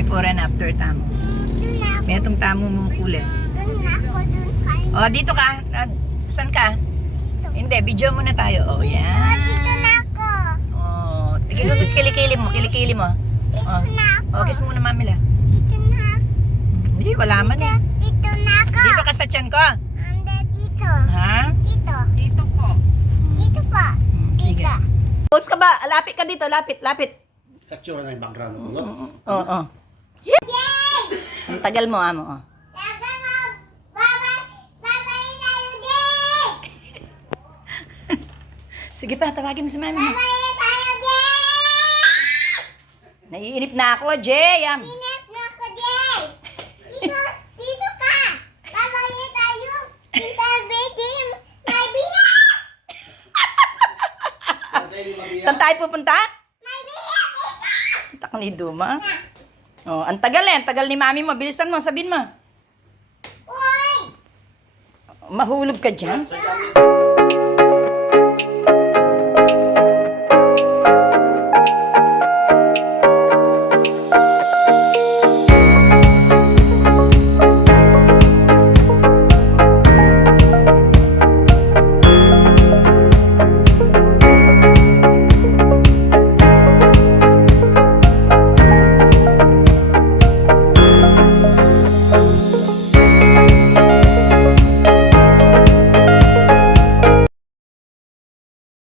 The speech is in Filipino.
Before and after tamo. Doon na ako. May itong tamo mo kulay. Doon na ako. Doon kayo. Oh, dito ka. Saan ka? Dito. Hindi, video muna tayo. Oh, yan. Dito na ako. Oh, kilikili mo, kilikili mo. Dito Oh. na ako. Oh, kiss muna mami la. Dito na ako. Hindi, wala man eh. Dito na ako. Dito ka sa tiyan ko. Anda dito. Ha? Dito. Dito po. Dito po. Sige. Dito. Pause ka ba? Lapit ka dito, lapit, lapit. Katsura na yung background mo, no? Oo. Oh. Yay! Ang tagal mo, amo. Oh. Taga mo. Bye-bye. Bye-bye tayo, Jay! Sige pa, tawagin mo si mami mo. Bye-bye tayo, Jay! Naiinip na ako, Jay. Inap na ako, Jay! Dito, dito ka! Bye-bye tayo! Dito, baby! May biya! Saan tayo pupunta? May biya! Tak ni Duma. Oh, ang tagal eh. Ang tagal ni mami mo. Bilisan mo, sabihin mo. Uy! Mahulog ka dyan.